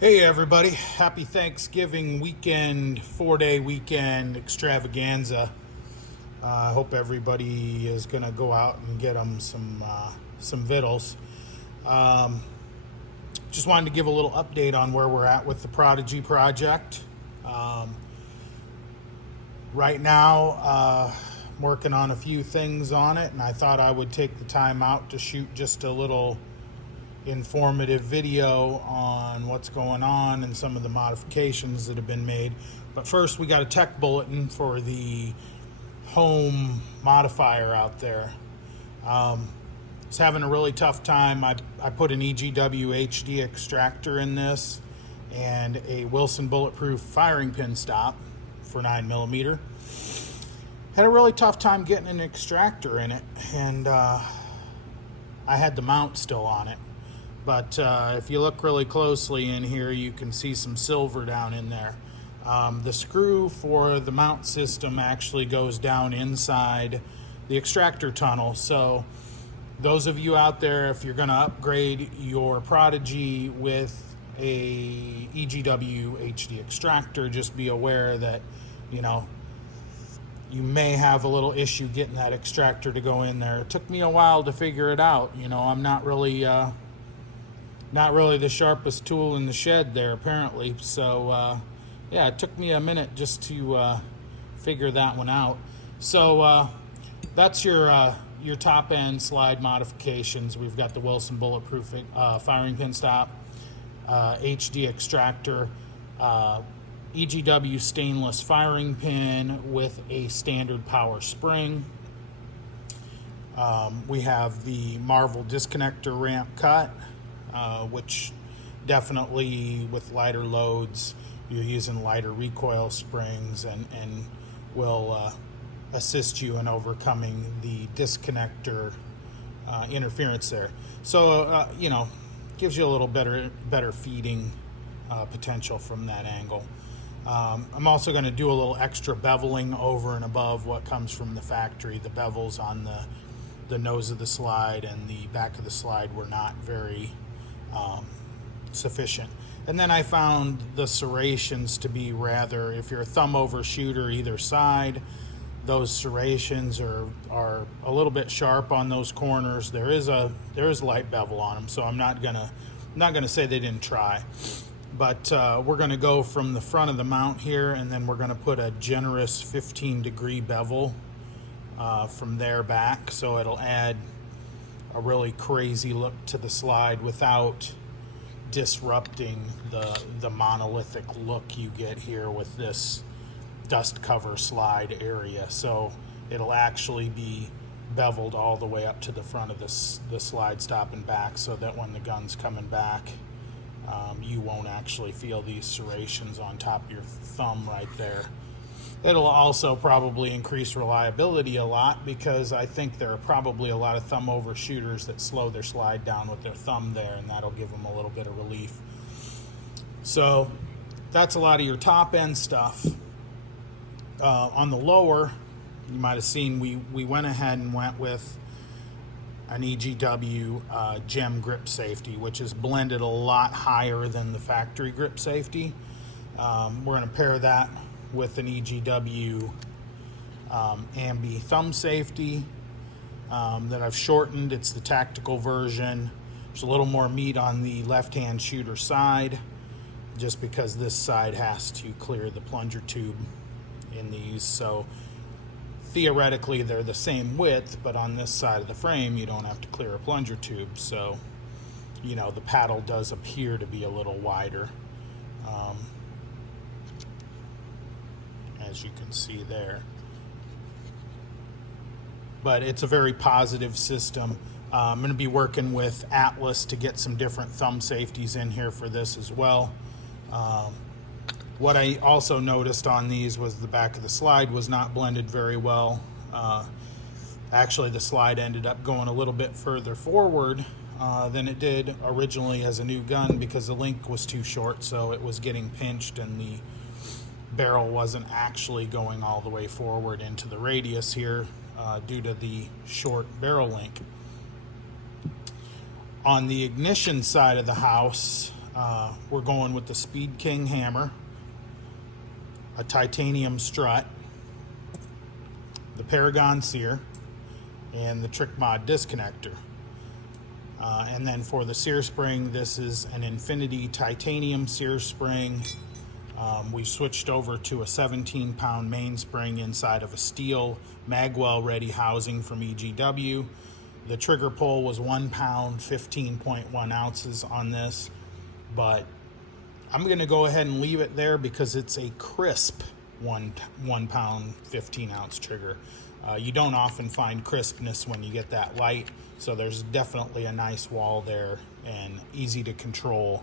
Hey everybody, happy Thanksgiving weekend, 4-day weekend extravaganza. I hope everybody is going to go out and get them some vittles. Um, just wanted to give a little update on where we're at with the Prodigy project. Um, right now, I'm working on a few things on it, and I thought I would take the time out to shoot just a little informative video on what's going on and some of the modifications that have been made. But first, we got a tech bulletin for the home modifier out there. It's having a really tough time. I put an EGW HD extractor in this and a Wilson bulletproof firing pin stop for 9mm. Had a really tough time getting an extractor in it, and I had the mount still on it. But if you look really closely in here, you can see some silver down in there. The screw for the mount system actually goes down inside the extractor tunnel. So those of you out there, if you're going to upgrade your Prodigy with a EGW HD extractor, just be aware that, you may have a little issue getting that extractor to go in there. It took me a while to figure it out. I'm not really the sharpest tool in the shed there, apparently. So yeah, it took me a minute just to figure that one out. So that's your top end slide modifications. We've got the Wilson bulletproof firing pin stop, HD extractor, EGW stainless firing pin with a standard power spring. We have the Marvel disconnector ramp cut, which definitely with lighter loads, you're using lighter recoil springs and will assist you in overcoming the disconnector interference there. So, gives you a little better feeding potential from that angle. I'm also going to do a little extra beveling over and above what comes from the factory. The bevels on the nose of the slide and the back of the slide were not very sufficient. And then I found the serrations to be rather, if you're a thumb over shooter either side, those serrations are a little bit sharp on those corners. There is light bevel on them, so I'm not gonna say they didn't try. But we're gonna go from the front of the mount here, and then we're gonna put a generous 15-degree bevel from there back, so it'll add a really crazy look to the slide without disrupting the monolithic look you get here with this dust cover slide area. So it'll actually be beveled all the way up to the front of the slide stop and back, so that when the gun's coming back, you won't actually feel these serrations on top of your thumb right there. It'll also probably increase reliability a lot, because I think there are probably a lot of thumb over shooters that slow their slide down with their thumb there, and that'll give them a little bit of relief. So that's a lot of your top end stuff. On the lower, you might have seen we went ahead and went with an EGW gem grip safety, which is blended a lot higher than the factory grip safety. We're going to pair that with an EGW ambi thumb safety that I've shortened. It's the tactical version. There's a little more meat on the left-hand shooter side, just because this side has to clear the plunger tube in these. So theoretically they're the same width, but on this side of the frame you don't have to clear a plunger tube. So the paddle does appear to be a little wider, as you can see there. But it's a very positive system. I'm going to be working with Atlas to get some different thumb safeties in here for this as well. What I also noticed on these was the back of the slide was not blended very well. Actually, the slide ended up going a little bit further forward than it did originally as a new gun, because the link was too short, so it was getting pinched and the barrel wasn't actually going all the way forward into the radius here due to the short barrel length. On the ignition side of the house, We're going with the Speed King hammer, a titanium strut, the Paragon sear, and the Trick Mod disconnector. And then for the sear spring, this is an Infinity titanium sear spring. We switched over to a 17-pound mainspring inside of a steel Magwell ready housing from EGW. The trigger pull was 1 pound, 15.1 ounces on this, but I'm going to go ahead and leave it there because it's a crisp 1 pound, 15 ounce trigger. You don't often find crispness when you get that light, so there's definitely a nice wall there and easy to control.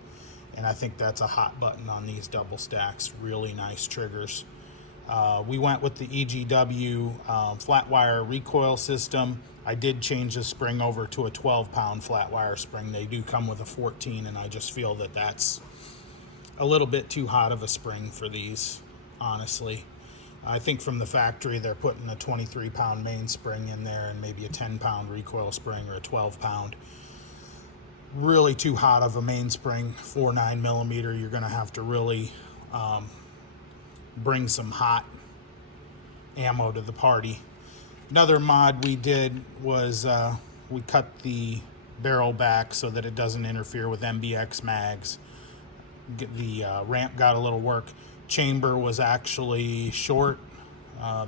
And I think that's a hot button on these double stacks. Really nice triggers. We went with the EGW flat wire recoil system. I did change the spring over to a 12-pound flat wire spring. They do come with a 14, and I just feel that that's a little bit too hot of a spring for these, honestly. I think from the factory they're putting a 23-pound mainspring in there and maybe a 10-pound recoil spring or a 12-pound. Really too hot of a mainspring for 9mm. You're going to have to really bring some hot ammo to the party. Another mod we did was we cut the barrel back so that it doesn't interfere with MBX mags. The ramp got a little work. Chamber was actually short.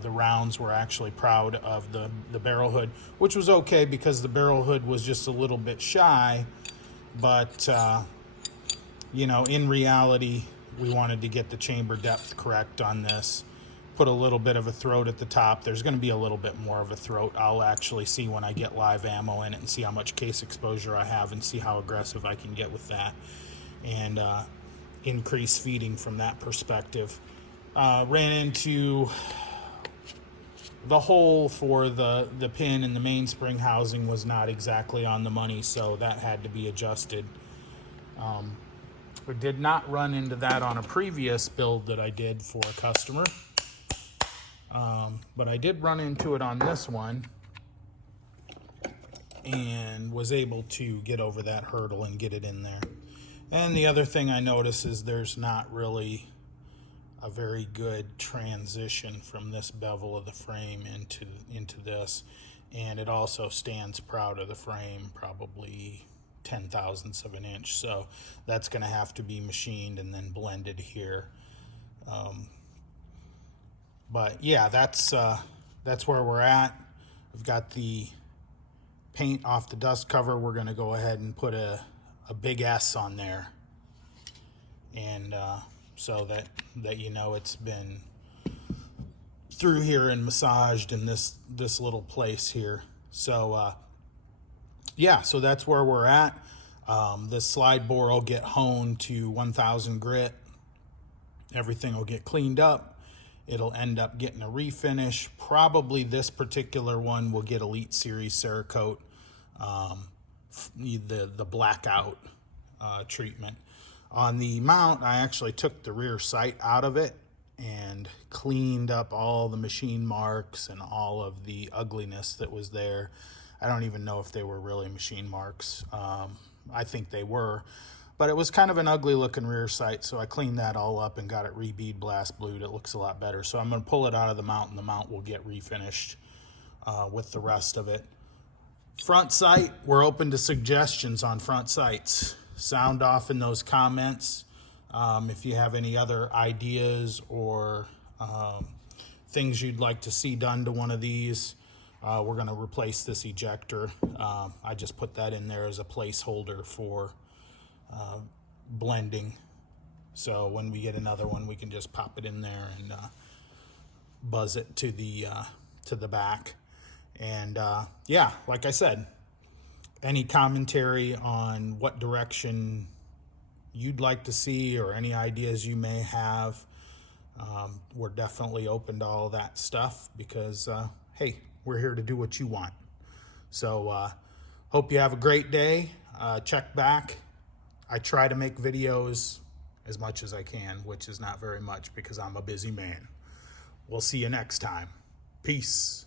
The rounds were actually proud of the barrel hood, which was okay because the barrel hood was just a little bit shy. But, you know, in reality, we wanted to get the chamber depth correct on this. Put a little bit of a throat at the top. There's going to be a little bit more of a throat. I'll actually see when I get live ammo in it and see how much case exposure I have and see how aggressive I can get with that. And increase feeding from that perspective. Ran into the hole for the pin and the mainspring housing was not exactly on the money, so that had to be adjusted. We did not run into that on a previous build that I did for a customer, but I did run into it on this one and was able to get over that hurdle and get it in there. And the other thing I notice is there's not really a very good transition from this bevel of the frame into this, and it also stands proud of the frame, probably 0.010 of an inch, so that's going to have to be machined and then blended here. But yeah, that's where we're at. We've got the paint off the dust cover. We're going to go ahead and put a big S on there, and so that you know it's been through here and massaged in this little place here. So yeah, so that's where we're at. This slide bore will get honed to 1000 grit. Everything will get cleaned up. It'll end up getting a refinish. Probably this particular one will get Elite Series Cerakote, the blackout treatment. On the mount, I actually took the rear sight out of it and cleaned up all the machine marks and all of the ugliness that was there. I don't even know if they were really machine marks. I think they were, but it was kind of an ugly looking rear sight, so I cleaned that all up and got it re-bead blast blued. It looks a lot better. So I'm going to pull it out of the mount, and the mount will get refinished with the rest of it. Front sight, we're open to suggestions on front sights. Sound off in those comments if you have any other ideas or things you'd like to see done to one of these. We're going to replace this ejector. I just put that in there as a placeholder for blending, so when we get another one we can just pop it in there and buzz it to the back. And yeah, like I said, any commentary on what direction you'd like to see or any ideas you may have, we're definitely open to all that stuff because hey, we're here to do what you want. So hope you have a great day. Check back. I try to make videos as much as I can, which is not very much because I'm a busy man. We'll see you next time. Peace.